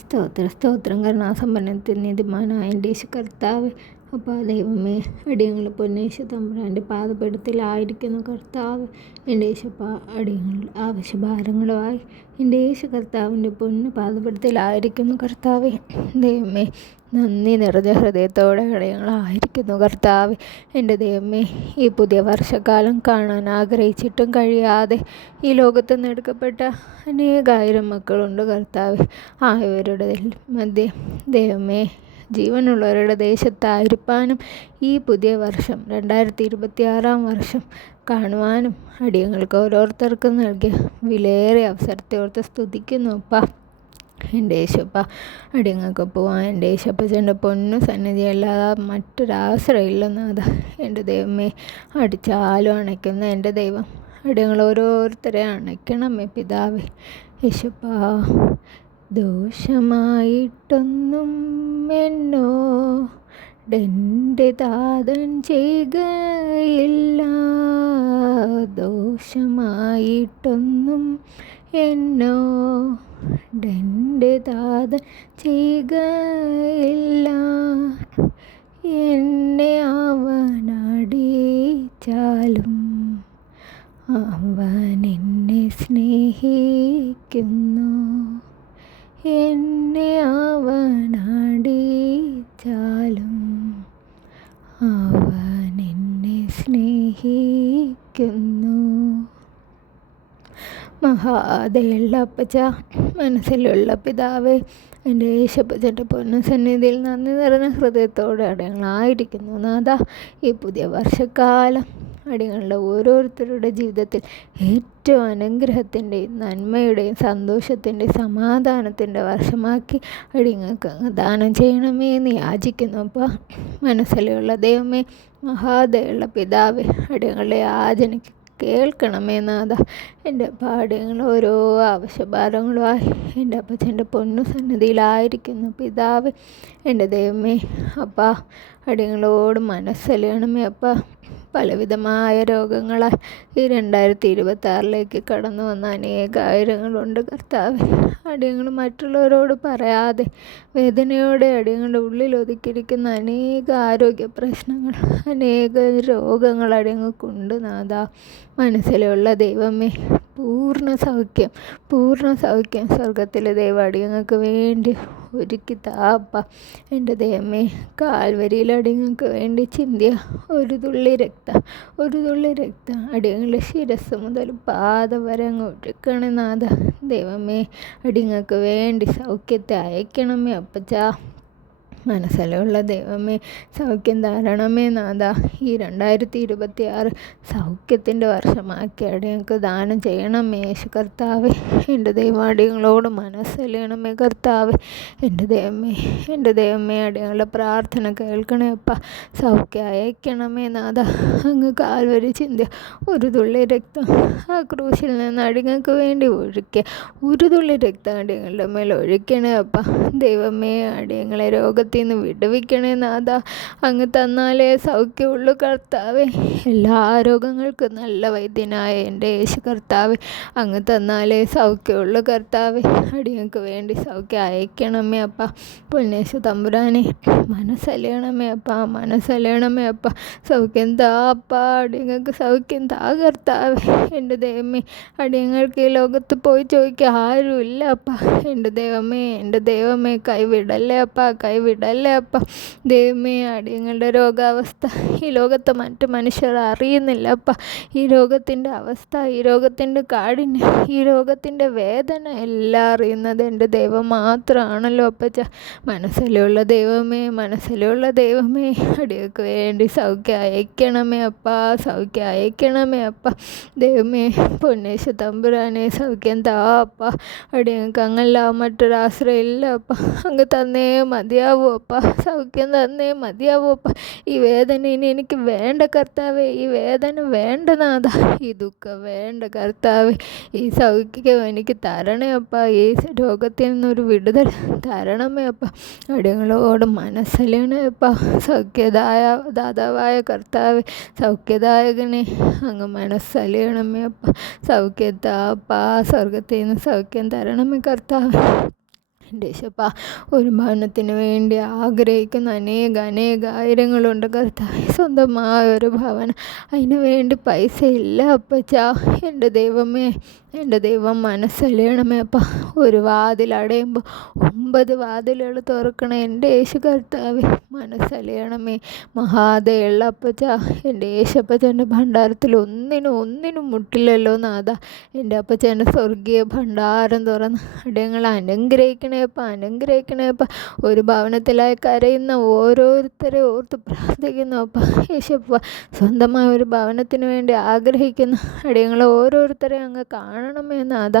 സ്തോത്രം കരുണാസമ്പന്നത്തിൽ നീതിമാനായ എൻ്റെ യേശു കർത്താവ്. അപ്പോൾ ദൈവമേ, അടിയങ്ങൾ പൊന്നേശു തമ്പുരാൻ്റെ പാദപീഠത്തിലായിരിക്കുന്നു കർത്താവ്. എൻ്റെ യേശുപ്പ, അടിയങ്ങൾ ആവശ്യഭാരങ്ങളുമായി എൻ്റെ യേശു കർത്താവിൻ്റെ പൊന്നു പാദപീഠത്തിലായിരിക്കുന്നു കർത്താവ്. ദൈവമേ, നന്ദി നിറഞ്ഞ ഹൃദയത്തോടെ അടിയങ്ങളായിരിക്കുന്നു കർത്താവ്. എൻ്റെ ദൈവമേ, ഈ പുതിയ വർഷക്കാലം കാണാൻ ആഗ്രഹിച്ചിട്ടും കഴിയാതെ ഈ ലോകത്ത് നിന്ന് എടുക്കപ്പെട്ട അനേകായിരം മക്കളുണ്ട് കർത്താവ്. ആയവരുടെ മധ്യേ ദൈവമേ, ജീവനുള്ളവരുടെ ദേശത്തായിരിക്കാനും ഈ പുതിയ വർഷം 2026 വർഷം കാണുവാനും അടിയങ്ങൾക്ക് ഓരോരുത്തർക്കും നൽകിയ വിലയേറിയ അവസരത്തെ ഓർത്ത് സ്തുതിക്കുന്നു അപ്പാ. എൻ്റെ യേശുപ്പ, അടിയങ്ങൾക്ക് പോവാൻ എൻ്റെ യേശപ്പച്ചൻ്റെ പൊന്നു സന്നിധി അല്ലാതെ മറ്റൊരാശ്രയമില്ലെന്നത്. എൻ്റെ ദൈവമേ, അടിച്ചാലും അണയ്ക്കുന്ന എൻ്റെ ദൈവം, അടിയങ്ങൾ ഓരോരുത്തരെ അണയ്ക്കണമേ പിതാവേ. യേശുപ്പ, ദോഷമായിട്ടൊന്നും എന്നോടെൻ്റെ താതൻ ചെയ്യുകയില്ല. ദോഷമായിട്ടൊന്നും എന്നോടെൻ്റെ താതൻ ചെയ്യുകയില്ല. എന്നെ അവനടിച്ചാലും അവൻ എന്നെ സ്നേഹിക്കുന്നു. എന്നെ അവനടിച്ചാലും അവൻ എന്നെ സ്നേഹിക്കുന്നു. മഹാദയുള്ള അപ്പച്ച, മനസ്സിലുള്ള പിതാവേ, എൻ്റെ യേശപ്പച്ചൻ്റെ പൊന്നു സന്നിധിയിൽ നന്ദി നിറഞ്ഞ ഹൃദയത്തോടെ അടിയങ്ങളായിരിക്കുന്നു നാഥ. ഈ പുതിയ വർഷക്കാലം അടിയങ്ങളുടെ ഓരോരുത്തരുടെ ജീവിതത്തിൽ ഏറ്റവും അനുഗ്രഹത്തിൻ്റെയും നന്മയുടെയും സന്തോഷത്തിൻ്റെയും സമാധാനത്തിൻ്റെ വർഷമാക്കി അടിയങ്ങൾക്ക് ദാനം ചെയ്യണമേ എന്ന് യാചിക്കുന്നു അപ്പോൾ. മനസ്സിലുള്ള ദൈവമേ, മഹാദയുള്ള പിതാവേ, അടിയങ്ങളുടെ യാചനയ്ക്ക് കേൾക്കണമേ നാഥ. എൻ്റെ പാഠ്യങ്ങൾ ഓരോ ആവശ്യഭാരങ്ങളുമായി എൻ്റെ അപ്പച്ചൻ്റെ പൊന്നു സന്നിധിയിലായിരിക്കുന്നു പിതാവ്. എൻ്റെ ദൈവമേ, അപ്പാ, അടിയങ്ങളോട് മനസ്സലിയണമേ അപ്പാ. പലവിധമായ രോഗങ്ങളാൽ ഈ 2026 കടന്നു വന്ന അനേകായിരങ്ങളുണ്ട് കർത്താവ്. അടിയങ്ങൾ മറ്റുള്ളവരോട് പറയാതെ വേദനയോടെ അടിയങ്ങളുടെ ഉള്ളിൽ ഒതുക്കിയിരിക്കുന്ന അനേക ആരോഗ്യ പ്രശ്നങ്ങൾ, അനേക രോഗങ്ങൾ അടിയങ്ങൾക്കുണ്ട് നാഥ. മനസ്സിലുള്ള ദൈവമേ, പൂർണ്ണ സൗഖ്യം സ്വർഗത്തിലെ ദൈവം അടിയങ്ങൾക്ക് വേണ്ടി ഒരുക്കി താപ്പ. എൻ്റെ ദൈവമേ, കാൽവരിയിൽ അടിയങ്ങൾക്ക് വേണ്ടി ചിന്തിയ ഒരു തുള്ളി രക്തം അടിയങ്ങളുടെ ശിരസ് മുതൽ പാദം വരെ അങ്ങ് ഒഴുക്കണേ നാഥ. ദൈവമേ, അടിയങ്ങൾക്ക് വേണ്ടി സൗഖ്യത്തെ അയക്കണമേ അപ്പച്ചാ. മനസ്സിലുള്ള ദൈവമേ, സൗഖ്യം തരണമേ നാഥ. ഈ 2026 സൗഖ്യത്തിൻ്റെ വർഷമാക്കി അടിയങ്ങൾക്ക് ദാനം ചെയ്യണമേ യേശു കർത്താവേ. എൻ്റെ ദൈവം, അടിയങ്ങളോട് മനസ്സലിയണമേ കർത്താവേ. എൻ്റെ ദൈവമേ, അടിയങ്ങളുടെ പ്രാർത്ഥന കേൾക്കണേ അപ്പ. സൗഖ്യം അയക്കണമേ നാഥ. അങ്ങ് കാൽവരി ചിന്തിയ ഒരു തുള്ളി രക്തം ആ ക്രൂശിൽ നിന്ന് അടിയങ്ങൾക്ക് വേണ്ടി ഒഴുക്കിയ ഒരു തുള്ളി രക്തം അടിയങ്ങളുടെ മേൽ ഒഴിക്കണേ അപ്പ. ദൈവമേ, അടിയങ്ങളെ രോഗത്തിൽ നിന്ന് വിടുവിക്കണേ നാഥ. അങ്ങ് തന്നാലേ സൗഖ്യമുള്ളൂ കർത്താവേ. എല്ലാ രോഗങ്ങൾക്കും നല്ല വൈദ്യനായ എൻ്റെ യേശു കർത്താവേ, അങ്ങ് തന്നാലേ സൗഖ്യമുള്ളൂ കർത്താവേ. അടിയങ്ങൾക്ക് വേണ്ടി സൗഖ്യം അയക്കണമേ അപ്പ. പൊന്നേശു തമ്പുരാനെ, മനസ്സലിയണമേ അപ്പ. സൗഖ്യം താ അപ്പ. അടിയങ്ങൾക്ക് സൗഖ്യം താ കർത്താവേ. എൻ്റെ ദൈവമേ, അടിയങ്ങൾക്ക് ഈ ലോകത്ത് പോയി ചോദിക്കാൻ ആരുമില്ല അപ്പ. എൻ്റെ ദൈവമേ, കൈവിടല്ലേ അപ്പ. ദൈവമേ, അടിയങ്ങളുടെ രോഗാവസ്ഥ ഈ ലോകത്ത് മറ്റു മനുഷ്യർ അറിയുന്നില്ല അപ്പ. ഈ രോഗത്തിൻ്റെ അവസ്ഥ, ഈ രോഗത്തിൻ്റെ കാഠിന്യം, ഈ രോഗത്തിൻ്റെ വേദന എല്ലാം അറിയുന്നത് എൻ്റെ ദൈവം മാത്രമാണല്ലോ അപ്പച്ച. മനസ്സിലുള്ള ദൈവമേ, അടിയങ്ങൾക്ക് വേണ്ടി സൗഖ്യം അയക്കണമേ അപ്പ. ദൈവമേ, പൊന്നേശു തമ്പുരാനെ, സൗഖ്യം താ അപ്പ. അടിയങ്ങൾക്ക് അങ്ങല്ല മറ്റൊരാശ്രയം ഇല്ല അപ്പ. അങ്ങ് തന്നേ മതിയാവൂ അപ്പ. സൗഖ്യം തന്നേ മതിയാവൂ അപ്പ. ഈ വേദന ഇനി എനിക്ക് വേണ്ട കർത്താവേ. ഈ വേദന വേണ്ട നാഥ. ഈ ദുഃഖം വേണ്ട കർത്താവേ. ഈ സൗഖ്യം എനിക്ക് തരണേ അപ്പ. ഈ രോഗത്തിൽ നിന്നൊരു വിടുതൽ തരണമേ അപ്പ. അടിയങ്ങളോട് മനസ്സലിയണേ അപ്പ. ദാതാവായ കർത്താവേ, സൗഖ്യദായകനെ, അങ്ങ് മനസ്സലിയണമേ അപ്പ. സൗഖ്യത്താ അപ്പ. സ്വർഗത്തിൽ നിന്ന് സൗഖ്യം തരണമേ കർത്താവേ. എൻ്റെ യേശപ്പാ, ഒരു ഭവനത്തിന് വേണ്ടി ആഗ്രഹിക്കുന്ന അനേകായിരങ്ങളുണ്ട് കർത്താവേ. സ്വന്തമായ ഒരു ഭവനം, അതിന് വേണ്ടി പൈസ ഇല്ല അപ്പച്ചാ. എൻ്റെ ദൈവമേ, എൻ്റെ ദൈവം മനസ്സലിയണമേ അപ്പ. ഒരു വാതിൽ അടയുമ്പോൾ 9 വാതിലുകൾ തുറക്കണേ എൻ്റെ യേശു കർത്താവേ. മനസ്സലിയണമേ. മഹാദയുള്ള അപ്പച്ചാ, എൻ്റെ യേശപ്പച്ചൻ്റെ ഭണ്ഡാരത്തിൽ ഒന്നിനും മുട്ടില്ലല്ലോ നാഥ. എൻ്റെ അപ്പച്ചൻ്റെ സ്വർഗീയ ഭണ്ഡാരം തുറന്ന് അടയങ്ങൾ അനുഗ്രഹിക്കണേ അപ്പ. ഒരു ഭവനത്തിലായി കരയുന്ന ഓരോരുത്തരെ ഓർത്ത് പ്രാർത്ഥിക്കുന്നു അപ്പ. യേശപ്പ, സ്വന്തമായ ഒരു ഭവനത്തിന് വേണ്ടി ആഗ്രഹിക്കുന്ന അടയങ്ങളെ ഓരോരുത്തരെ അങ്ങ് കാണണമേ നാഥ.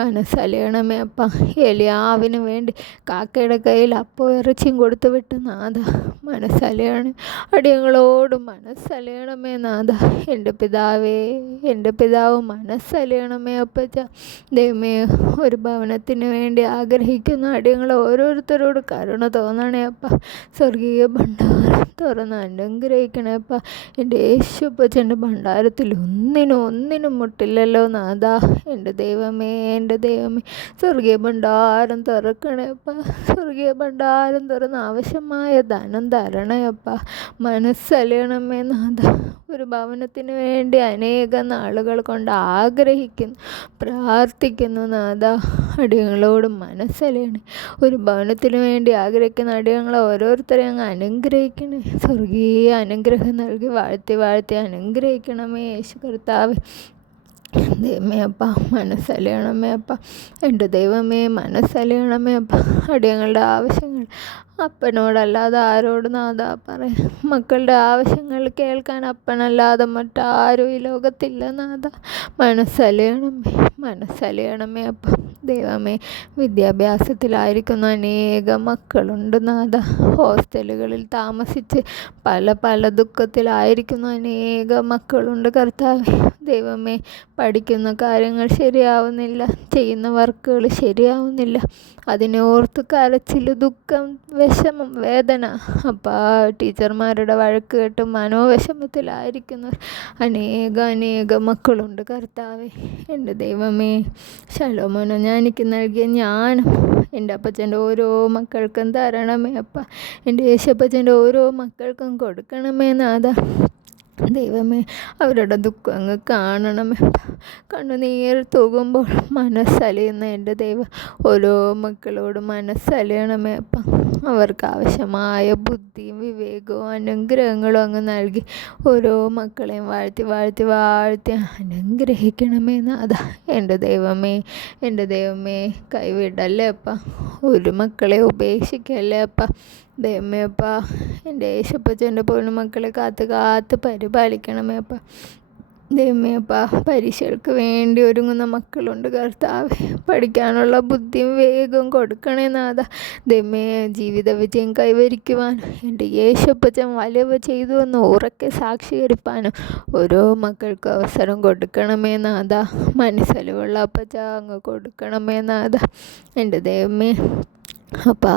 മനസ്സലിയണമേ അപ്പ. എലിയാവിന് വേണ്ടി കാക്കയുടെ കയ്യിൽ അപ്പോൾ ഇറച്ചിയും കൊടുത്തു വിട്ട നാഥ. മനസ്സലിയണേ. അടിയങ്ങളോട് മനസ്സലിയണമേ നാഥ. എൻ്റെ പിതാവ് മനസ്സലിയണമേ അപ്പച്ച. ദൈവമേ, ഒരു ഭവനത്തിന് വേണ്ടി ആഗ്രഹിക്കുന്ന അടിയങ്ങളെ ഓരോരുത്തരോട് കരുണ തോന്നണേ അപ്പ. സ്വർഗീയ ഭണ്ഡാരം തുറന്ന് അനുഗ്രഹിക്കണേ അപ്പ. എൻ്റെ യേശുപ്പച്ചൻ്റെ ഭണ്ഡാരത്തിൽ ഒന്നിനും മുട്ടില്ലല്ലോ നാഥ. എൻ്റെ ദൈവമേ, സ്വർഗീയ ഭണ്ഡാരം തുറക്കണേ അപ്പ. സ്വർഗീയ ഭണ്ഡാരം തുറന്ന് ആവശ്യമായ ധനം തരണേ അപ്പ. മനസ്സലിയണമേ നാഥ. ഒരു ഭവനത്തിന് വേണ്ടി അനേക നാളുകൾ കൊണ്ട് ആഗ്രഹിക്കുന്നു, പ്രാർത്ഥിക്കുന്നു നാഥ. അടിയങ്ങളോട് മനസ്സലിയണേ. ഒരു ഭവനത്തിന് വേണ്ടി ആഗ്രഹിക്കുന്ന അടിയങ്ങളെ ഓരോരുത്തരെ അങ്ങ് അനുഗ്രഹിക്കണേ. സ്വർഗീയ അനുഗ്രഹം നൽകി വാഴ്ത്തി അനുഗ്രഹിക്കണമേ യേശു കർത്താവ്. ദൈവമേ അപ്പ, മനസ്സലിയണമേ അപ്പ. എൻ്റെ ദൈവമേ, മനസ്സലിയണമേ അപ്പ. അടിയങ്ങളുടെ ആവശ്യങ്ങൾ അപ്പനോടല്ലാതെ ആരോട് നാഥ പറയാം. മക്കളുടെ ആവശ്യങ്ങൾ കേൾക്കാൻ അപ്പനല്ലാതെ മറ്റാരും ഈ ലോകത്തില്ല നാഥ. മനസ്സലിയണമേ അപ്പ. ദൈവമേ, വിദ്യാഭ്യാസത്തിലായിരിക്കുന്ന അനേക മക്കളുണ്ട് നാഥ. ഹോസ്റ്റലുകളിൽ താമസിച്ച് പല ദുഃഖത്തിലായിരിക്കുന്ന അനേക മക്കളുണ്ട് കർത്താവേ. ദൈവമേ, പഠിക്കുന്ന കാര്യങ്ങൾ ശരിയാവുന്നില്ല, ചെയ്യുന്ന വർക്കുകൾ ശരിയാവുന്നില്ല, അതിനെ ഓർത്ത് കരച്ചിൽ, ദുഃഖം, വിഷമം, വേദന. അപ്പാ, ടീച്ചർമാരുടെ വഴക്ക് കേട്ട് മനോവിഷമത്തിലായിരിക്കുന്നവർ അനേക മക്കളുണ്ട് കർത്താവേ. എൻ്റെ ദൈവമേ, ശലോമോനെ ഞാനിക്ക് നൽകിയ ജ്ഞാനം എൻ്റെ അപ്പച്ചൻ്റെ ഓരോ മക്കൾക്കും തരണമേ അപ്പ. എൻ്റെ യേശപ്പച്ചൻ്റെ ഓരോ മക്കൾക്കും കൊടുക്കണമേ നാഥ. ദൈവമേ, അവരുടെ ദുഃഖം അങ്ങ് കാണണമേ. കണ്ണുനീർ തൂകുമ്പോൾ മനസ്സലിയുന്ന എൻ്റെ ദൈവം, ഓരോ മക്കളോട് മനസ്സലിയണമേ അപ്പം. അവർക്ക് ആവശ്യമായ ബുദ്ധിയും വിവേകവും അനുഗ്രഹങ്ങളും അങ്ങ് നൽകി ഓരോ മക്കളെയും വാഴ്ത്തി അനുഗ്രഹിക്കണമേ നാഥ. എൻ്റെ ദൈവമേ, കൈവിടല്ലേ അപ്പ. ഒരു മക്കളെ ഉപേക്ഷിക്കല്ലേ അപ്പ. ദൈവമേ അപ്പ, എൻ്റെ യേശപ്പച്ചൻ്റെ പോലും മക്കളെ കാത്ത് പരിപാലിക്കണമേ അപ്പ. ദൈവമേ അപ്പ, പരീക്ഷകൾക്ക് വേണ്ടി ഒരുങ്ങുന്ന മക്കളുണ്ട് കർത്താവേ. പഠിക്കാനുള്ള ബുദ്ധിയും വേഗവും കൊടുക്കണേ നാഥ. ദൈവമേ, ജീവിത വിജയം കൈവരിക്കുവാനും എൻ്റെ യേശപ്പച്ചൻ വലിയ ചെയ്തു എന്ന് ഉറക്കെ സാക്ഷീകരിപ്പാനും ഓരോ മക്കൾക്കും അവസരം കൊടുക്കണമേ നാഥ. മനസ്സലിവുള്ള അപ്പച്ച അങ്ങ് കൊടുക്കണമേ നാഥ. എൻ്റെ ദൈവമേ അപ്പാ,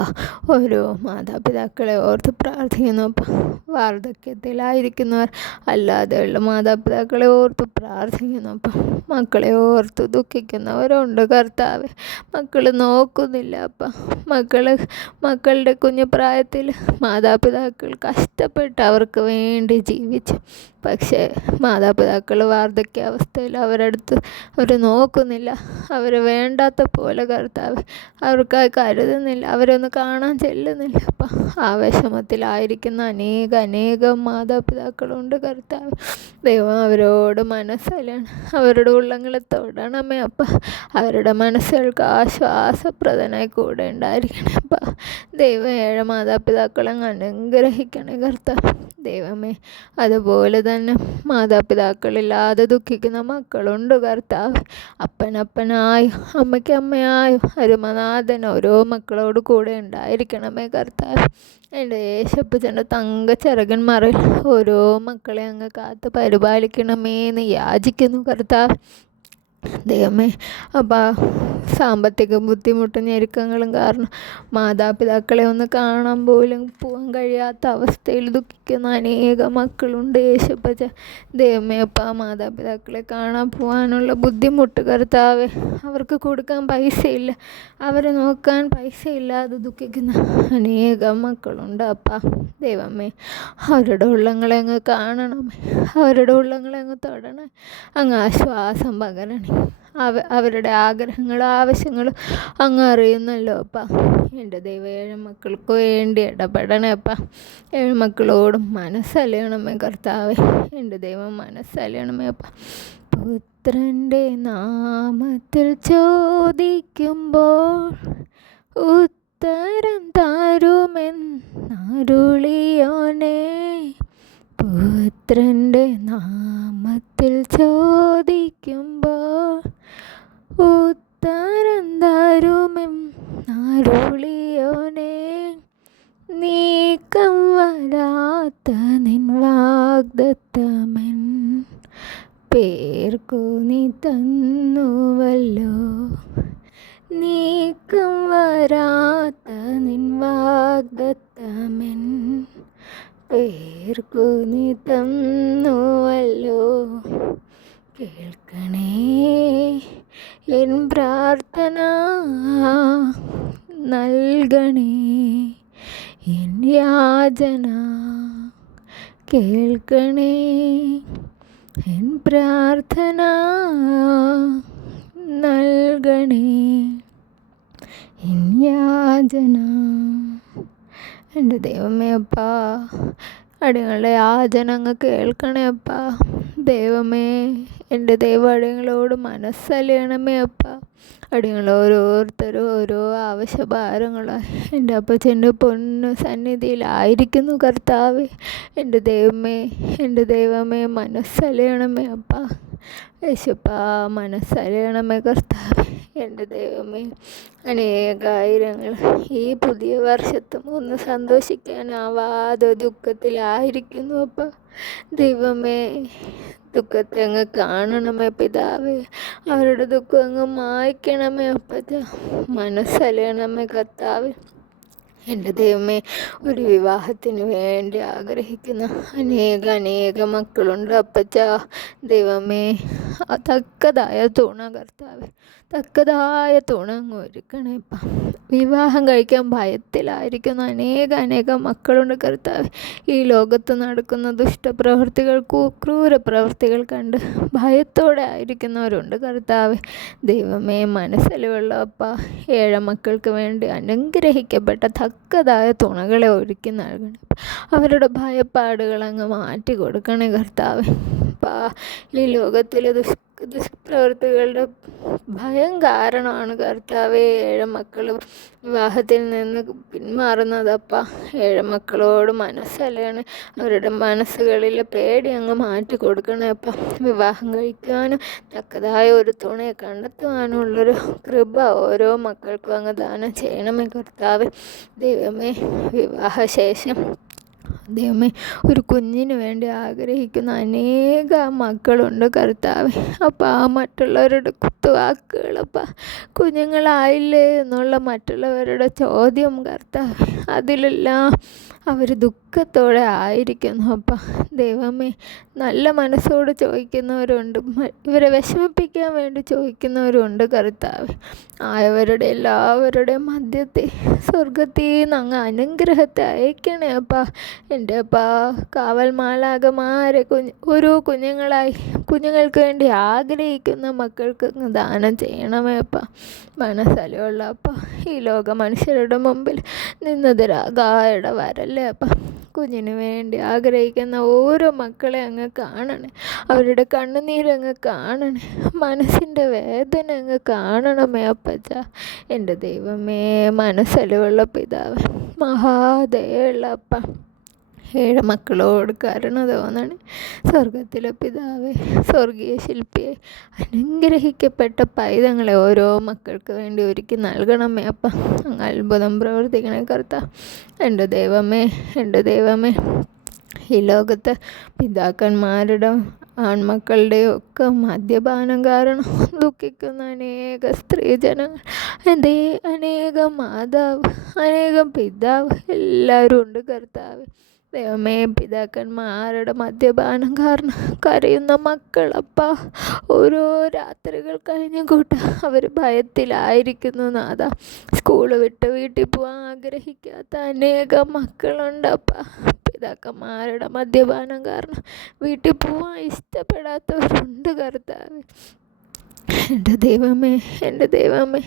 ഓരോ മാതാപിതാക്കളെ ഓർത്ത് പ്രാർത്ഥിക്കുന്നു അപ്പ. വാർദ്ധക്യത്തിലായിരിക്കുന്നവർ അല്ലാതെയുള്ള മാതാപിതാക്കളെ ഓർത്ത് പ്രാർത്ഥിക്കുന്നു അപ്പ. മക്കളെ ഓർത്ത് ദുഃഖിക്കുന്നവരുണ്ട് കർത്താവെ. മക്കൾ നോക്കുന്നില്ല അപ്പ. മക്കളുടെ കുഞ്ഞു പ്രായത്തിൽ മാതാപിതാക്കൾ കഷ്ടപ്പെട്ട് അവർക്ക് വേണ്ടി ജീവിച്ചു. പക്ഷേ മാതാപിതാക്കൾ വാർദ്ധക്യാവസ്ഥയിൽ അവർ നോക്കുന്നില്ല. അവർ വേണ്ടാത്ത പോലെ കർത്താവ് അവർക്കായി കരുതുന്നില്ല. അവരൊന്ന് കാണാൻ ചെല്ലുന്നില്ല അപ്പം. ആവേശമത്തിലായിരിക്കുന്ന അനേകം മാതാപിതാക്കളുണ്ട് കർത്താവ്. ദൈവം അവരോട് മനസ്സലാണ്. അവരുടെ ഉള്ളങ്ങളെ തൊടണമേ അപ്പ. അവരുടെ മനസ്സുകൾക്ക് ആശ്വാസപ്രദനായി കൂടെ ഉണ്ടായിരിക്കണേ അപ്പ. ദൈവം മാതാപിതാക്കളെ അനുഗ്രഹിക്കണേ കർത്താവ്. ദൈവമേ, അതുപോലെ തന്നെ മാതാപിതാക്കളില്ലാതെ ദുഃഖിക്കുന്ന മക്കളുണ്ട് കർത്താവ്. അപ്പനായും അമ്മയ്ക്കും അരുമനാഥൻ ഓരോ മക്കളോട് കൂടെ ഉണ്ടായിരിക്കണമേ കർത്താവ്. എൻ്റെ യേശപ്പച്ചൻ്റെ തങ്കച്ചിറകന്മാരിൽ ഓരോ മക്കളെ അങ്ങ് കാത്ത് പരിപാലിക്കണമേ എന്ന് യാചിക്കുന്നു കർത്താവ്. ദൈവമേ, അപ്പം സാമ്പത്തിക ബുദ്ധിമുട്ടും ഞെരുക്കങ്ങളും കാരണം മാതാപിതാക്കളെ ഒന്ന് കാണാൻ പോലും പോകാൻ കഴിയാത്ത അവസ്ഥയിൽ ദുഃഖിക്കുന്ന അനേകം മക്കളുണ്ട് യേശുപ്പച്ച. ദൈവമേ, അപ്പം ആ മാതാപിതാക്കളെ കാണാൻ പോകാനുള്ള ബുദ്ധിമുട്ട് കർത്താവേ, അവർക്ക് കൊടുക്കാൻ പൈസയില്ല, അവരെ നോക്കാൻ പൈസയില്ലാതെ ദുഃഖിക്കുന്ന അനേകം മക്കളുണ്ട് അപ്പം. ദൈവമേ, അവരുടെ ഉള്ളങ്ങളെ അങ്ങ് കാണണമേ, അവരുടെ ഉള്ളങ്ങളെ അങ്ങ് തൊടണേ, അങ്ങ് ആശ്വാസം പകരണേ. അവരുടെ ആഗ്രഹങ്ങളും ആവശ്യങ്ങളും അങ്ങ് അറിയുന്നല്ലോ അപ്പം. എൻ്റെ ദൈവം, 7 മക്കൾക്ക് വേണ്ടി ഇടപെടണേ അപ്പം. 7 മക്കളോടും മനസ്സലിയണമേ കർത്താവേ, എൻ്റെ ദൈവം മനസ്സലിയണമേ അപ്പം. പുത്രൻ്റെ നാമത്തിൽ ചോദിക്കുമ്പോൾ ഉത്തരം തരുമെന്നരുളിയോനേ, പുത്രൻ്റെ നാമത്തിൽ ചോദിക്കുമ്പോൾ ഉത്തരം തരുമെന്നരുളിയോനേ, നീക്കം വരാത്ത നിൻ വാഗ്ദത്തമെൻ പേർക്കു നീ തന്നുവല്ലോ, നീക്കം വരാത്ത നിൻ വാഗ്ദത്തമെൻ പേർക്കു നീ തന്നുവല്ലോ. കേൾക്കണേ എൻ പ്രാർത്ഥന, നൽകണേ എൻ യാചന, കേൾക്കണേ എൻ പ്രാർത്ഥന, നൽകണേ എൻ യാചന. എൻ്റെ ദൈവമേ അപ്പാ, അടിയങ്ങളുടെ യാചന അങ്ങ് കേൾക്കണേ അപ്പാ. ദൈവമേ, എൻ്റെ ദൈവം അടിയങ്ങളോട് മനസ്സലിയണമേ അപ്പാ. അടിയങ്ങൾ ഓരോരുത്തരും ഓരോ ആവശ്യഭാരങ്ങളായി എൻ്റെ അപ്പച്ചൻ്റെ പൊന്നു സന്നിധിയിലായിരിക്കുന്നു കർത്താവേ. എൻ്റെ ദൈവമേ മനസ്സലിയണമേ അപ്പാ. യേശുപ്പാ, മനസ്സലിയണമേ കർത്താവേ. എൻ്റെ ദൈവമേ, അനേകായിരങ്ങൾ ഈ പുതിയ വർഷത്തും ഒന്ന് സന്തോഷിക്കാനാവാതെ ദുഃഖത്തിലായിരിക്കുന്നു അപ്പം. ദൈവമേ, ദുഃഖത്തെ അങ്ങ് കാണണമേ പിതാവേ, അവരുടെ ദുഃഖം അങ്ങ് മായ്ക്കണമേ അപ്പച്ച. മനസ്സലിയണമേ കർത്താവേ. എൻ്റെ ദൈവമേ, ഒരു വിവാഹത്തിന് വേണ്ടി ആഗ്രഹിക്കുന്ന അനേക മക്കളുണ്ട് അപ്പച്ച. ദൈവമേ, തക്കതായ തുണ കർത്താവേ, തക്കതായ തുണ അങ്ങ് ഒരുക്കണേ ഇപ്പം. വിവാഹം കഴിക്കാൻ ഭയത്തിലായിരിക്കുന്ന അനേക മക്കളുണ്ട് കർത്താവേ. ഈ ലോകത്ത് നടക്കുന്ന ദുഷ്ടപ്രവൃത്തികൾ, ക്രൂര പ്രവൃത്തികൾ കണ്ട് ഭയത്തോടെ ആയിരിക്കുന്നവരുണ്ട് കർത്താവേ. ദൈവമേ, മനസ്സലിവുള്ള അപ്പ, 7 മക്കൾക്ക് വേണ്ടി അനുഗ്രഹിക്കപ്പെട്ട തക്കതായ തുണകളെ ഒരുക്കി നൽകണേ. അവരുടെ ഭയപ്പാടുകൾ അങ്ങ് മാറ്റി കൊടുക്കണേ കർത്താവേ. ഈ ലോകത്തിലെ ദുഷ്പ്രവൃത്തികളുടെ ഭയം കാരണമാണ് കർത്താവേ 7 മക്കൾ വിവാഹത്തിൽ നിന്ന് പിന്മാറുന്നതപ്പ. 7 മക്കളോട് മനസ്സലിയണേ, അവരുടെ മനസ്സുകളിലെ പേടി അങ്ങ് മാറ്റി കൊടുക്കണേ അപ്പ. വിവാഹം കഴിക്കാനും തക്കതായ ഒരു തുണയെ കണ്ടെത്തുവാനുള്ളൊരു കൃപ ഓരോ മക്കൾക്കും അങ്ങ് ദാനം ചെയ്യണമേ കർത്താവേ. ദൈവമേ, വിവാഹശേഷം ദൈവമേ, ഒരു കുഞ്ഞിന് വേണ്ടി ആഗ്രഹിക്കുന്ന അനേക മക്കളുണ്ട് കർത്താവേ. അപ്പം ആ മറ്റുള്ളവരുടെ കുത്തുവാക്കുകളപ്പം, കുഞ്ഞുങ്ങളായില്ലേ എന്നുള്ള മറ്റുള്ളവരുടെ ചോദ്യം കർത്താവേ, അതിലെല്ലാം അവർ ദുഃഖത്തോടെ ആയിരിക്കുന്നു അപ്പം. ദൈവമേ, നല്ല മനസ്സോട് ചോദിക്കുന്നവരുണ്ട്, ഇവരെ വിഷമിപ്പിക്കാൻ വേണ്ടി ചോദിക്കുന്നവരുണ്ട് കർത്താവേ. ആയവരുടെ എല്ലാവരുടെയും മധ്യത്തിൽ സ്വർഗത്തിൽ നിന്ന് അങ്ങ് അനുഗ്രഹത്തെ അയക്കണേ അപ്പാ. എൻ്റെ അപ്പാ, കാവൽ മാലാഖമാരെ ഓരോ കുഞ്ഞുങ്ങൾക്ക് വേണ്ടി ആഗ്രഹിക്കുന്ന മക്കൾക്ക് ദാനം ചെയ്യണമേ അപ്പ. മനസ്സലിയുള്ള അപ്പ, ഈ ലോക മനുഷ്യരുടെ മുമ്പിൽ നിന്നതിരാകായുടെ വരല്ലേ അപ്പ. കുഞ്ഞിന് വേണ്ടി ആഗ്രഹിക്കുന്ന ഓരോ മക്കളെ അങ്ങ് കാണണേ, അവരുടെ കണ്ണുനീരങ്ങ് കാണണേ, മനസ്സിൻ്റെ വേദന അങ്ങ് കാണണമേ അപ്പച്ച. എൻ്റെ ദൈവമേ, മനസ്സലിവുള്ള പിതാവ്, മഹാദയുള്ള അപ്പ, 7 മക്കളോട് കരുണ തോന്നണേ. സ്വർഗത്തിലെ പിതാവേ, സ്വർഗീയ ശില്പിയെ, അനുഗ്രഹിക്കപ്പെട്ട പൈതങ്ങളെ ഓരോ മക്കൾക്ക് വേണ്ടി ഒരുക്കി നൽകണമേ അപ്പം. അങ്ങ് അത്ഭുതം പ്രവർത്തിക്കണേ കർത്താവേ. എൻ്റെ ദൈവമേ, ഈ ലോകത്ത് പിതാക്കന്മാരുടെ ആൺമക്കളുടെയൊക്കെ മദ്യപാനം കാരണം ദുഃഖിക്കുന്ന അനേക സ്ത്രീജനങ്ങൾ, അനേകം മാതാവ്, അനേകം പിതാവ് എല്ലാവരും ഉണ്ട് കർത്താവ്. ദൈവമേ, പിതാക്കന്മാരുടെ മദ്യപാനം കാരണം കരയുന്ന മക്കളപ്പ ഓരോ രാത്രികൾ കഴിഞ്ഞ കൂട്ട അവർ ഭയത്തിലായിരിക്കുന്നു നാഥ. സ്കൂള് വിട്ട് വീട്ടിൽ പോകാൻ ആഗ്രഹിക്കാത്ത അനേകം മക്കളുണ്ടപ്പ. പിതാക്കന്മാരുടെ മദ്യപാനം കാരണം വീട്ടിൽ പോകാൻ ഇഷ്ടപ്പെടാത്തവരുണ്ട് കർത്താവ്. എൻ്റെ ദൈവമേ,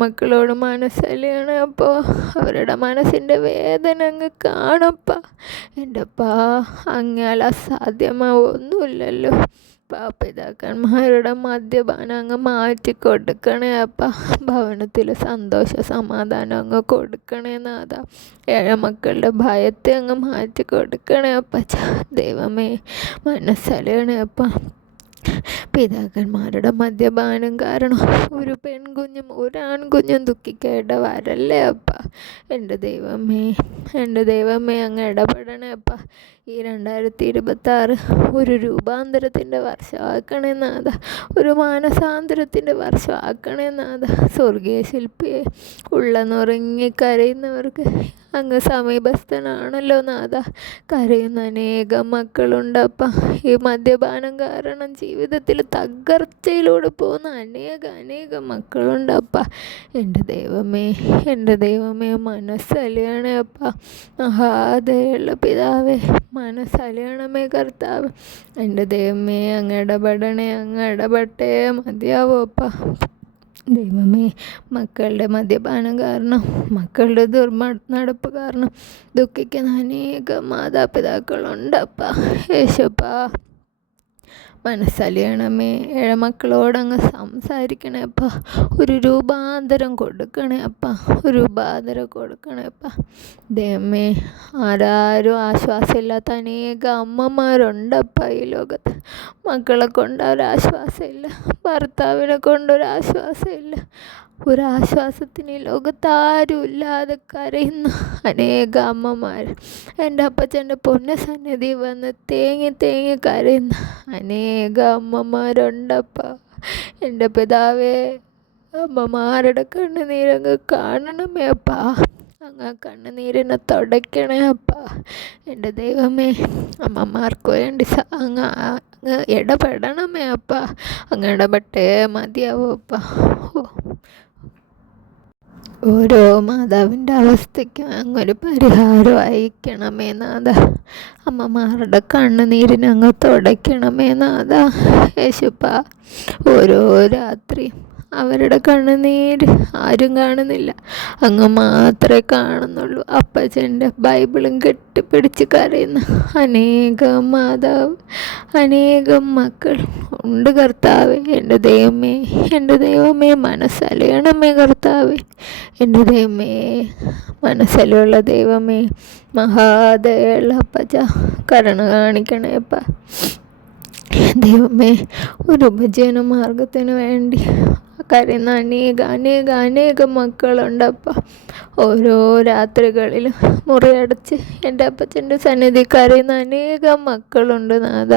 മക്കളോട് മനസ്സലിയണേ അപ്പോൾ അവരുടെ മനസ്സിൻ്റെ വേദന അങ്ങ് കാണപ്പ. എൻ്റെ അപ്പാ, അങ്ങാൽ അസാധ്യമാവൊന്നുമില്ലല്ലോ. പിതാക്കന്മാരുടെ മദ്യപാനം അങ്ങ് മാറ്റി കൊടുക്കണേ അപ്പ. ഭവനത്തിൽ സന്തോഷ സമാധാനം അങ്ങ് കൊടുക്കണേ നാഥ. മക്കളുടെ ഭയത്തെ അങ്ങ് മാറ്റി കൊടുക്കണേ അപ്പ. ദൈവമേ, മനസ്സലിയണേ അപ്പ. പിതാക്കന്മാരുടെ മദ്യപാനം കാരണം ഒരു പെൺകുഞ്ഞും ഒരാൺകുഞ്ഞും ദുഃഖിക്കേണ്ട വരല്ലേ അപ്പ. എൻ്റെ ദൈവമേ അങ്ങ് ഇടപെടണേ അപ്പ. ഈ 2026 ഒരു രൂപാന്തരത്തിൻ്റെ വർഷമാക്കണേ നാഥ. ഒരു മാനസാന്തരത്തിൻ്റെ വർഷമാക്കണേ നാഥ. സ്വർഗീയ ശില്പിയെ ഉള്ളനുറങ്ങി കരയുന്നവർക്ക് അങ്ങ് സമീപസ്ഥനാണല്ലോ നാഥ. കരയുന്ന അനേകം മക്കളുണ്ടപ്പ. ഈ മദ്യപാനം കാരണം ജീവിതത്തിൽ തകർച്ചയിലൂടെ പോകുന്ന അനേകം മക്കളുണ്ടപ്പ. എൻ്റെ ദൈവമേ മനസ്സലിയണേ അപ്പ. മഹാദയുള്ള പിതാവേ, മനസ്സലിയണമേ കർത്താവ്. എൻ്റെ ദൈവമേ, അങ്ങ് ഇടപെട്ടേ മതിയാവോ അപ്പ. ദൈവമേ, മക്കളുടെ മദ്യപാനം കാരണം, മക്കളുടെ നടപ്പ് കാരണം ദുഃഖിക്കുന്ന അനേകം മാതാപിതാക്കളുണ്ടപ്പ. യേശുപ്പാ, മനസ്സലിയണമേ. മക്കളോടങ്ങ് സംസാരിക്കണേ അപ്പ. ഒരു രൂപാന്തരം കൊടുക്കണേ അപ്പ. ദൈവമേ, ആരാരും ആശ്വാസമില്ലാത്ത അനേകം അമ്മമാരുണ്ടപ്പ ഈ ലോകത്ത്. മക്കളെ കൊണ്ട് ഒരാശ്വാസമില്ല, ഭർത്താവിനെ കൊണ്ടൊരാശ്വാസമില്ല. ഒരാശ്വാസത്തിന് ഈ ലോകത്താരും ഇല്ലാതെ കരയുന്ന അനേക അമ്മമാർ. എൻ്റെ അപ്പച്ചൻ്റെ പൊന്നസന്നിധി വന്ന് തേങ്ങി കരയുന്ന അനേക അമ്മമാരുണ്ടപ്പ. എൻ്റെ പിതാവേ, അമ്മമാരുടെ കണ്ണുനീരങ്ങ് കാണണമേ അപ്പ. അങ്ങ് കണ്ണുനീരിനെ തുടയ്ക്കണേ അപ്പ. എൻ്റെ ദൈവമേ, അമ്മമാർക്ക് വേണ്ടി അങ്ങ് ഇടപെടണമേ അപ്പ. അങ്ങ് ഇടപെട്ടേ മതിയാവോ അപ്പ. ഓരോ മാതാവിൻ്റെ അവസ്ഥയ്ക്കും അങ്ങൊരു പരിഹാരം അയക്കണമേ നാഥ. അമ്മമാരുടെ കണ്ണുനീരിനെ അങ്ങ് തുടയ്ക്കണമേ നാഥ. യേശുപ്പാ, ഓരോ രാത്രി അവരുടെ കണ്ണുനീര് ആരും കാണുന്നില്ല, അങ്ങ് മാത്രമേ കാണുന്നുള്ളൂ. അപ്പച്ചൻ്റെ ബൈബിളും കെട്ടിപ്പിടിച്ച് കരയുന്ന അനേകം മാതാവ്, അനേകം മക്കൾ ഉണ്ട് കർത്താവേ. എൻ്റെ ദൈവമേ മനസ്സലിയണമേ കർത്താവേ. എൻ്റെ ദൈവമേ, മനസ്സലിയുള്ള ദൈവമേ, മഹാദയുള്ള അപ്പച്ച, കരുണ കാണിക്കണേ അപ്പ. ദൈവമേ, ഒരു ഉപജീവന മാർഗത്തിന് വേണ്ടി കരയുന്ന അനേകം മക്കളുണ്ടപ്പ. ഓരോ രാത്രികളിലും മുറിയടച്ച് എൻ്റെ അപ്പച്ചൻ്റെ സന്നിധി കരയുന്ന അനേകം മക്കളുണ്ട് നാഥ.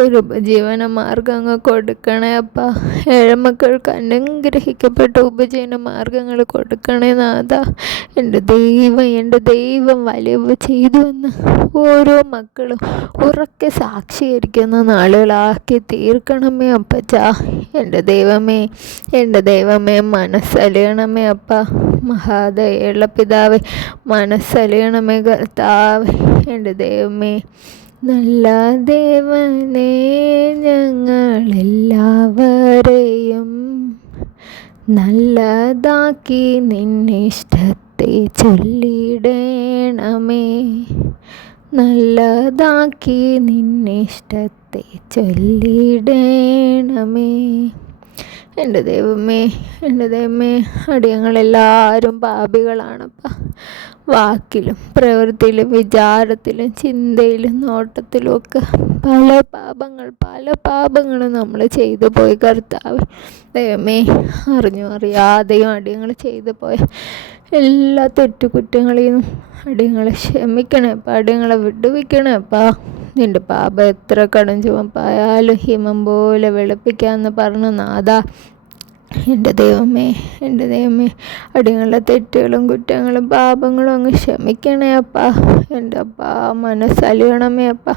ഒരു ഉപജീവന മാർഗം അങ്ങ് കൊടുക്കണേ അപ്പ. മക്കൾക്ക് അനുഗ്രഹിക്കപ്പെട്ട ഉപജീവന മാർഗങ്ങൾ കൊടുക്കണേ നാഥ. എൻ്റെ ദൈവം വലിയ ചെയ്തുവെന്ന് ഓരോ മക്കളും ഉറക്കെ സാക്ഷീകരിക്കുന്ന നാളുകളാക്കി തീർക്കണമേ അപ്പച്ച. എൻ്റെ ദൈവമേ മനസ്സലിയണമേ അപ്പ. മഹാദയുള്ള പിതാവേ, മനസ്സലിയണമേ കർത്താവേ. എൻ്റെ ദൈവമേ, നല്ല ദേവനേ, ഞങ്ങളെല്ലാവരെയും നല്ലതാക്കി നിന്നിഷ്ടത്തെ ചൊല്ലിടേണമേ. നല്ലതാക്കി നിന്നിഷ്ടത്തെ ചൊല്ലിടേണമേ. എൻ്റെ ദൈവമേ, അടിയങ്ങളെല്ലാവരും പാപികളാണപ്പ. വാക്കിലും പ്രവൃത്തിയിലും വിചാരത്തിലും ചിന്തയിലും നോട്ടത്തിലും ഒക്കെ പല പാപങ്ങളും നമ്മൾ ചെയ്തു പോയി കർത്താവ്. ദൈവമേ, അറിയാതെയും അടിയങ്ങൾ ചെയ്തു പോയ എല്ലാ തെറ്റുകുറ്റങ്ങളെയും അടിയങ്ങളെ ക്ഷമിക്കണേപ്പാ, അടിയങ്ങളെ വിടുവിക്കണേപ്പാ. നിൻ്റെ പാപം എത്ര കടും ചുവപ്പായാലും ഹിമം പോലെ വെളുപ്പിക്കാമെന്ന് പറഞ്ഞ നാഥാ, എൻ്റെ ദൈവമേ, എൻ്റെ ദൈവമേ, അടിയങ്ങളുടെ തെറ്റുകളും കുറ്റങ്ങളും പാപങ്ങളും അങ്ങ് ക്ഷമിക്കണേ അപ്പാ. എൻ്റെ അപ്പാ, മനസ്സലിയണമേ അപ്പാ.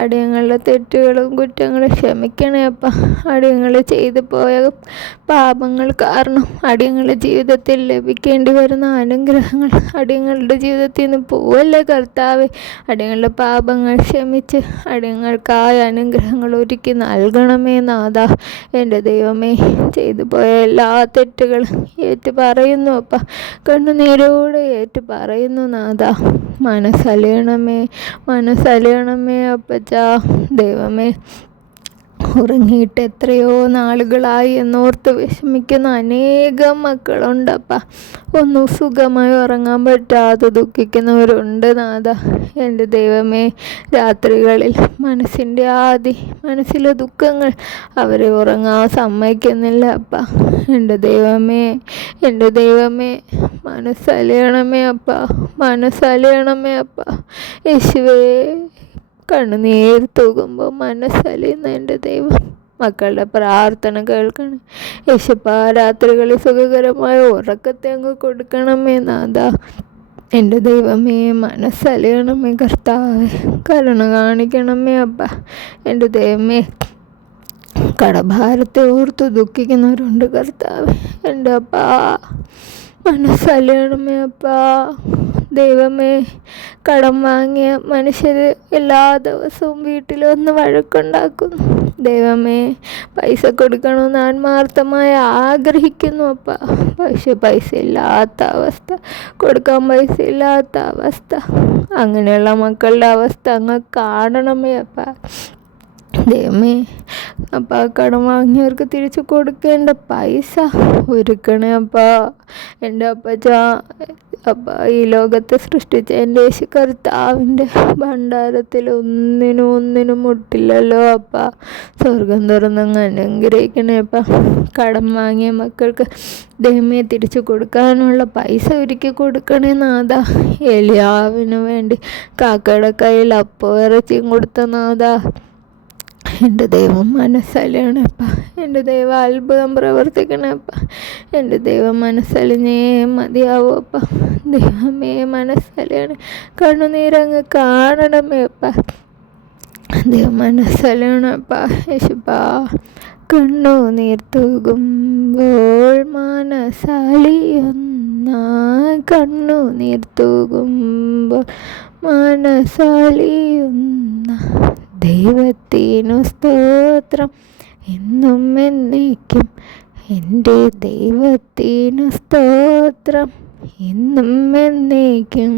അടിയങ്ങളുടെ തെറ്റുകളും കുറ്റങ്ങളും ക്ഷമിക്കണേ അപ്പാ. അടിയങ്ങൾ ചെയ്തു പോയ പാപങ്ങൾ കാരണം അടിയങ്ങളുടെ ജീവിതത്തിൽ ലഭിക്കേണ്ടി വരുന്ന അനുഗ്രഹങ്ങൾ അടിയങ്ങളുടെ ജീവിതത്തിൽ നിന്ന് പോവല്ലേ കർത്താവേ. അടിയങ്ങളുടെ പാപങ്ങൾ ക്ഷമിച്ച് അടിയങ്ങൾക്കായ അനുഗ്രഹങ്ങൾ ഒരുക്കി നൽകണമേ നാഥാ. എൻ്റെ ദൈവമേ, ചെയ്തു പോയ എല്ലാ തെറ്റുകളും ഏറ്റു പറയുന്നു അപ്പ, കണ്ണുനീരോടെ ഏറ്റു പറയുന്നു നാഥാ. മനസ്സലിയണമേ അപ്പച്ചാ. ദൈവമേ, ഉറങ്ങിയിട്ട് എത്രയോ നാളുകളായി എന്നോർത്ത് വിഷമിക്കുന്ന അനേകം മക്കളുണ്ടപ്പ. ഒന്നും സുഖമായി ഉറങ്ങാൻ പറ്റാതെ ദുഃഖിക്കുന്നവരുണ്ട് നാഥ. എൻ്റെ ദൈവമേ, രാത്രികളിൽ മനസ്സിലെ ദുഃഖങ്ങൾ അവരെ ഉറങ്ങാൻ സമ്മതിക്കുന്നില്ല അപ്പ. എൻ്റെ ദൈവമേ, മനസ്സലിയണമേ അപ്പ. യേശുവേ, കണ്ണുനീർ തൂകുമ്പോൾ മനസ്സലിയുന്ന എൻ്റെ ദൈവം മക്കളുടെ പ്രാർത്ഥന കേൾക്കണേ യേശുപ്പാ. രാത്രികളിൽ സുഖകരമായ ഉറക്കത്തെ അങ്ങ് കൊടുക്കണമേ നാഥാ. എൻ്റെ ദൈവമേ, മനസ്സലിയണമേ കർത്താവേ. കരുണ കാണിക്കണമേ അപ്പ. എൻ്റെ ദൈവമേ, കടഭാരത്തെ ഓർത്ത് ദുഃഖിക്കുന്നവരുണ്ട് കർത്താവേ. എൻ്റെ അപ്പാ, മനസ്സലിയണമേ അപ്പാ. ദൈവമേ, കടം വാങ്ങിയ മനുഷ്യർ എല്ലാ ദിവസവും വീട്ടിൽ വന്ന് വഴക്കുണ്ടാക്കുന്നു. ദൈവമേ, പൈസ കൊടുക്കണമെന്ന് ആത്മാർത്ഥമായി ആഗ്രഹിക്കുന്നു അപ്പ. പക്ഷെ പൈസ ഇല്ലാത്ത അവസ്ഥ, കൊടുക്കാൻ പൈസ ഇല്ലാത്ത അവസ്ഥ. അങ്ങനെയുള്ള മക്കളുടെ അവസ്ഥ അങ്ങ് കാണണമേ അപ്പ. ദൈവമേ, അപ്പ കടം വാങ്ങിയവർക്ക് തിരിച്ചു കൊടുക്കേണ്ട പൈസ ഒരുക്കണേ അപ്പ. എൻ്റെ അപ്പച്ചാ, ഈ ലോകത്തെ സൃഷ്ടിച്ച എൻ്റെ യേശു കർത്താവിൻ്റെ ഭണ്ഡാരത്തിൽ ഒന്നിനും മുട്ടില്ലല്ലോ അപ്പ. സ്വർഗം തുറന്നങ്ങ് അനുഗ്രഹിക്കണേ അപ്പ. കടം വാങ്ങിയ മക്കൾക്ക് ദൈവമേ തിരിച്ചു കൊടുക്കാനുള്ള പൈസ ഒരുക്കി കൊടുക്കണേ നാഥ. എലിയാവിന് വേണ്ടി കാക്കയുടെ കയ്യിൽ അപ്പം ഇറച്ചിയും കൊടുത്ത നാഥ. എൻ്റെ ദൈവം മനസ്സലിയണേപ്പ. എൻ്റെ ദൈവം അത്ഭുതം പ്രവർത്തിക്കണേപ്പ. എൻ്റെ ദൈവം മനസ്സലിഞ്ഞേ മതിയാവൂ അപ്പ. ദൈവമേ, മനസ്സലിയണേ. കണ്ണുനീരങ്ങ് കാണണമേ അപ്പ. ദൈവം മനസ്സലിയണേപ്പ. യേശുപ്പാ, കണ്ണുനീർ തൂകുമ്പോൾ മനസ്സലിയുന്ന, കണ്ണുനീർ തൂകുമ്പോൾ മനസ്സലിയുന്ന ദൈവത്തിനു സ്തോത്രം എന്നും എന്നേക്കും. എൻ്റെ ദൈവത്തിനു സ്തോത്രം എന്നും എന്നേക്കും.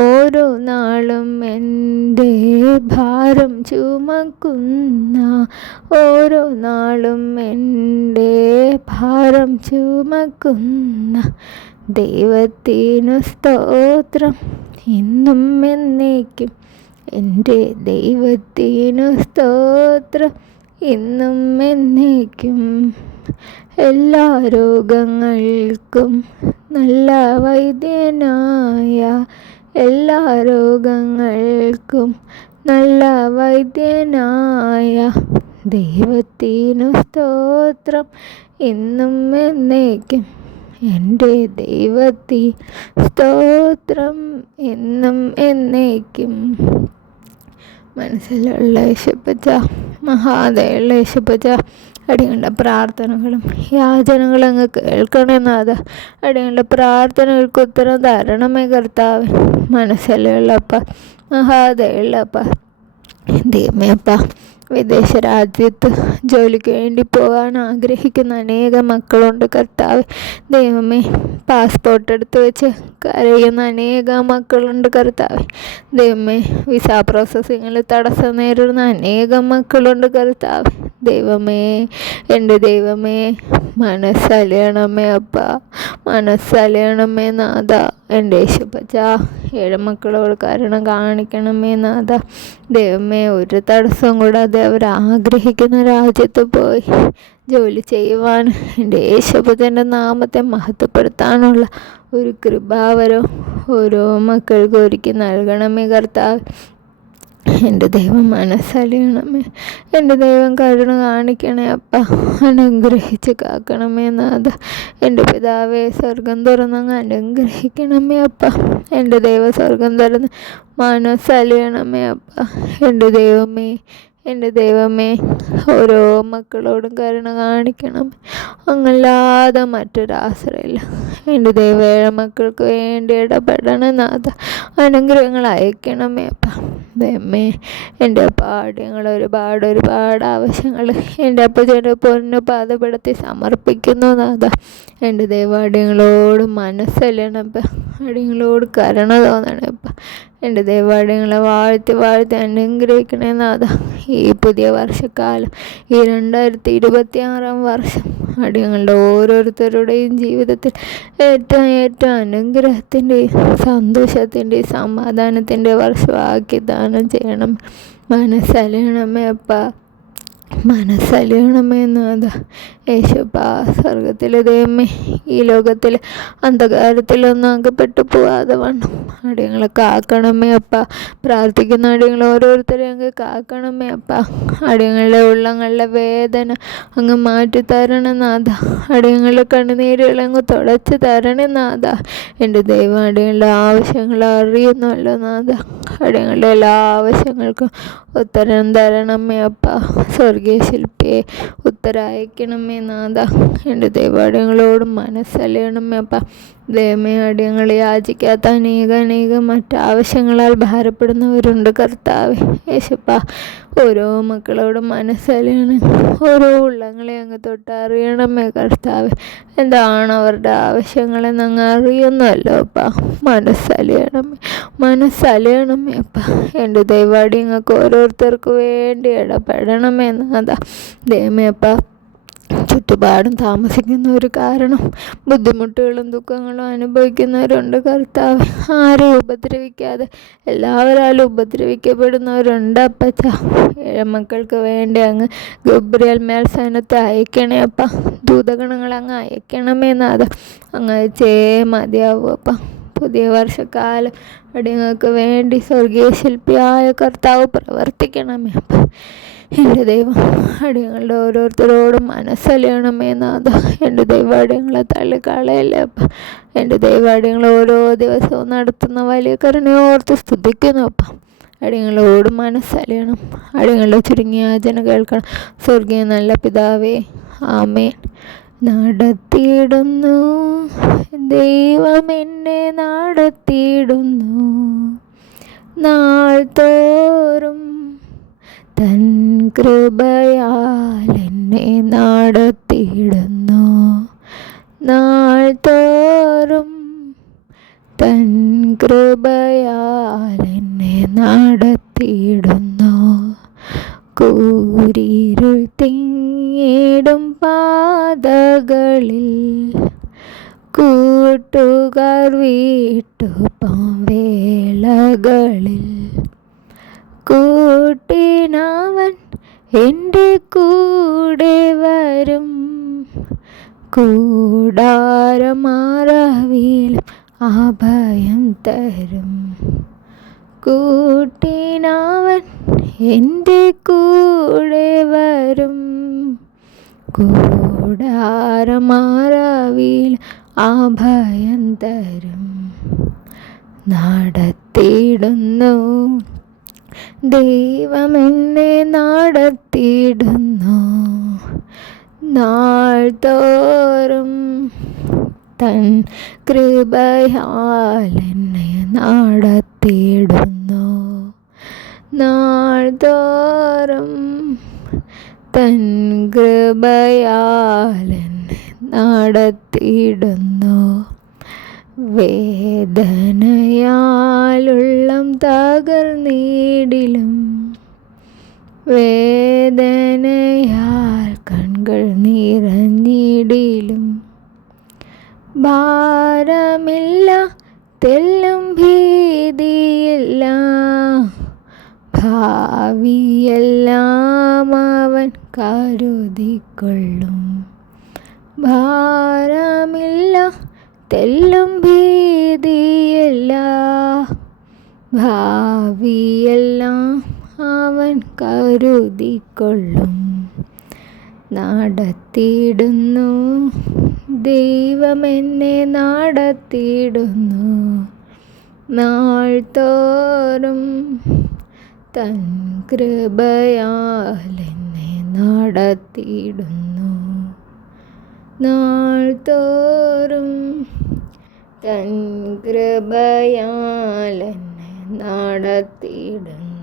ഓരോ നാളും എൻ്റെ ഭാരം ചുമക്കുന്ന, ഓരോ നാളും എൻ്റെ ഭാരം ചുമക്കുന്ന ദൈവത്തിനു സ്തോത്രം എന്നും എന്നേക്കും. എൻ്റെ ദൈവത്തിനു സ്തോത്രം ഇന്നും എന്നേക്കും. എല്ലാ രോഗങ്ങൾക്കും നല്ല വൈദ്യനായ, എല്ലാ രോഗങ്ങൾക്കും നല്ല വൈദ്യനായ ദൈവത്തിനു സ്തോത്രം ഇന്നും എന്നേക്കും. എൻ്റെ ദൈവത്തിന് സ്തോത്രം എന്നും എന്നേക്കും. മനസ്സിലുള്ള യേശുപ്പച്ച, മഹാദയുള്ള യേശുപ്പച്ച, അടിയങ്ങളുടെ പ്രാർത്ഥനകളും യാചനകളും അങ്ങ് കേൾക്കണമെന്നാഥ. അടിയങ്ങളുടെ പ്രാർത്ഥനകൾക്ക് ഉത്തരം തരണമേ കർത്താവേ. മനസ്സിലുള്ളപ്പ, മഹാദയുള്ളപ്പ, ദൈവമേ അപ്പ. വിദേശ രാജ്യത്ത് ജോലിക്ക് വേണ്ടി പോകാൻ ആഗ്രഹിക്കുന്ന അനേകം മക്കളുണ്ട് കർത്താവ്. ദൈവമേ, പാസ്പോർട്ട് എടുത്ത് വെച്ച് കരയുന്ന അനേകം മക്കളുണ്ട് കർത്താവ്. ദൈവമേ, വിസ പ്രോസസ്സിങ്ങിൽ തടസ്സം നേരിടുന്ന അനേകം മക്കളുണ്ട് കർത്താവ്. ദൈവമേ, എൻ്റെ ദൈവമേ, മനസ്സലിയണമേ അപ്പ. മനസ്സലിയണമേ നാഥ. എൻ്റെ യേശുപ്പച്ച, ഏഴമക്കളോട് കരുണ കാണിക്കണമേ നാഥ. ദൈവമേ, ഒരു തടസ്സം കൂടാതെ അവർ ആഗ്രഹിക്കുന്ന രാജ്യത്ത് പോയി ജോലി ചെയ്യുവാൻ എൻ്റെ യേശുപ്പച്ചൻ്റെ നാമത്തെ മഹത്വപ്പെടുത്താനുള്ള ഒരു കൃപാവരം ഓരോ മക്കൾക്ക് ഒരുക്കി നൽകണമേ കർത്താവ്. എൻ്റെ ദൈവം മനസ്സലിയണമേ. എൻ്റെ ദൈവം കരുണ കാണിക്കണേ അപ്പ. അനുഗ്രഹിച്ച് കാക്കണമേ നാഥ. എൻ്റെ പിതാവേ, സ്വർഗം തുറന്നങ്ങ് അനുഗ്രഹിക്കണമേ അപ്പ. എൻ്റെ ദൈവ സ്വർഗം തുറന്ന് മനസ്സലിയണമേ അപ്പ. എൻ്റെ ദൈവമേ, ഓരോ മക്കളോടും കരുണ കാണിക്കണം. അങ്ങല്ലാതെ മറ്റൊരാശ്രയമില്ല. എൻ്റെ ദൈവ മക്കൾക്ക് വേണ്ടി ഇടപെടണേ നാഥ. അനുഗ്രഹങ്ങൾ അയക്കണമേ അപ്പ. ദൈവമേ, എൻ്റെ അപ്പാട്യങ്ങൾ ഒരുപാട് ആവശ്യങ്ങൾ എൻ്റെ അപ്പച്ചൻ്റെ പൊന്നു പാതപ്പെടുത്തി സമർപ്പിക്കുന്നു നാഥ. എൻ്റെ ദൈവാട്യങ്ങളോട് മനസ്സല്ലണപ്പ. അടിയങ്ങളോട് കരുണ തോന്നണപ്പ. എൻ്റെ ദൈവാട്യങ്ങളെ വാഴ്ത്തി അനുഗ്രഹിക്കണേ നാഥ. ഈ പുതിയ വർഷക്കാലം, ഈ 2026 വർഷം അടിയങ്ങളുടെ ഓരോരുത്തരുടെയും ജീവിതത്തിൽ ഏറ്റവും അനുഗ്രഹത്തിൻ്റെയും സന്തോഷത്തിൻ്റെയും സമാധാനത്തിൻ്റെ വർഷമാക്കി ദാനം ചെയ്യണം. മനസ്സലിയണമേ അപ്പ. മനസ്സലിയണമേ നാഥ. യേശുപ്പാ, സ്വർഗത്തിലെ ദൈവമേ, ഈ ലോകത്തിൽ അന്ധകാരത്തിലൊന്നും അകപ്പെട്ടു പോവാതെ വണ്ണം അടിയങ്ങളെ കാക്കണമേ അപ്പ. പ്രാർത്ഥിക്കുന്ന അടിയങ്ങൾ ഓരോരുത്തരെയും അങ്ങ് കാക്കണമേ അപ്പ. അടിയങ്ങളുടെ ഉള്ളങ്ങളുടെ വേദന അങ്ങ് മാറ്റി തരണം നാഥ. അടിയങ്ങളുടെ കണ്ണുനീരുകളങ്ങ് തുടച്ച് തരണേ നാഥ. എൻ്റെ ദൈവം അടിയങ്ങളുടെ ആവശ്യങ്ങൾ അറിയുന്നല്ലോ നാഥ. അടിയങ്ങളുടെ എല്ലാ ആവശ്യങ്ങൾക്കും ഉത്തരം തരണമേ അപ്പ. സ്വർഗീയ ശില്പിയെ ഉത്തരം അയക്കണമേ നാഥ. എൻ്റെ ദൈവാടയങ്ങളോട് മനസ്സലിയണമേ അപ്പ. ദൈവമേ, അടിയങ്ങൾ യാചിക്കാത്ത അനേക മറ്റാവശ്യങ്ങളാൽ ഭാരപ്പെടുന്നവരുണ്ട് കർത്താവേ. യേശുപ്പ, ഓരോ മക്കളോടും മനസ്സലിയണം. ഓരോ ഉള്ളങ്ങളെ അങ്ങ് തൊട്ടറിയണമേ കർത്താവേ. എന്താണ് അവരുടെ ആവശ്യങ്ങളെന്ന് അങ്ങ് അറിയുന്നല്ലോ അപ്പ. മനസ്സലിയണമേ അപ്പ. എൻ്റെ ദൈവാടിയങ്ങൾക്ക് ഓരോരുത്തർക്ക് വേണ്ടി ഇടപെടണമേ നാഥ. ദൈവമേ അപ്പ, ചുറ്റുപാടും താമസിക്കുന്നവർ കാരണം ബുദ്ധിമുട്ടുകളും ദുഃഖങ്ങളും അനുഭവിക്കുന്നവരുണ്ട് കർത്താവ്. ആരെയും ഉപദ്രവിക്കാതെ എല്ലാവരാലും ഉപദ്രവിക്കപ്പെടുന്നവരുണ്ട് അപ്പച്ച. മക്കൾക്ക് വേണ്ടി അങ്ങ് ഗബ്രിയേൽ മേൽസേനത്തെ അയക്കണേ അപ്പ. ദൂതഗണങ്ങൾ അങ്ങ് അയക്കണമേ നാഥ. അങ്ങ് അയച്ചേ മതിയാവും അപ്പ. പുതിയ വർഷക്കാലം അടിയങ്ങൾക്ക് വേണ്ടി സ്വർഗീയ ശില്പിയായ കർത്താവ് പ്രവർത്തിക്കണമേ അപ്പ. എൻ്റെ ദൈവം അടിയങ്ങളുടെ ഓരോരുത്തരോടും മനസ്സലിയണമേ നാഥ. എൻ്റെ ദൈവാടിയങ്ങളെ തള്ളിക്കളയല്ലേ അപ്പ. എൻ്റെ ദൈവാടിയങ്ങൾ ഓരോ ദിവസവും നടത്തുന്ന വലിയ കരുണയോർത്ത് സ്തുതിക്കുന്നു അപ്പ. അടിയങ്ങളോട് മനസ്സലിയണം. അടിയങ്ങളുടെ ചുരുങ്ങിയ യാചന കേൾക്കണം. സ്വർഗീയ നല്ല പിതാവേ, ആമേൻ. നടത്തിയിടുന്നു ദൈവം എന്നെ നടത്തിയിടുന്നു നാൾ തോറും തൻ കൃപയാൽ എന്നെ നടത്തിയിടുന്നു നാൾ തോറും തൻ കൃപയാൽ എന്നെ നടത്തിയിടുന്നു. കൂരിരുൾ തിങ്ങിടും പാതകളിൽ കൂട്ടുകാർ വീട്ടുപോം വേളകളിൽ കൂട്ടിനവൻ എൻ്റെ കൂടെ വരും. കൂടാരമാറവിലും അഭയം തരും. കൂട്ടിനവൻ എൻ്റെ കൂടെ വരും. കൂടാരമാറവിലും അഭയം തരും. നടത്തിയിടുന്നു ദൈവം എന്നെ നടത്തിയിടുന്നു നാൾ തോറും തൻ കൃപയാൽ എന്നെ നടത്തിയിടുന്നു നാൾ തോറും തൻ കൃപയാൽ എന്നെ നടത്തിയിടുന്നു. വേദനയാലുള്ളം തകർന്നിടിലും വേദനയാൽ കൺകൾ നിറഞ്ഞിടിലും ഭാരമില്ല തെല്ലും ഭീതിയില്ല. ഭാവിയെല്ലാം അവൻ കരുതിക്കൊള്ളും. ഭാരമില്ല തെല്ലും ഭീതിയില്ല. ഭാവിയെല്ലാം അവൻ കരുതിക്കൊള്ളും. നടത്തിയിടുന്നു ദൈവമെന്നെ നടത്തിയിടുന്നു. നാൾ തോറും തൻ കൃപയാൽ എന്നെ നടത്തിയിടുന്നു. നാൾ തോറും തൻ കൃപയാൽ എന്നെ നടത്തിയിടുന്നു.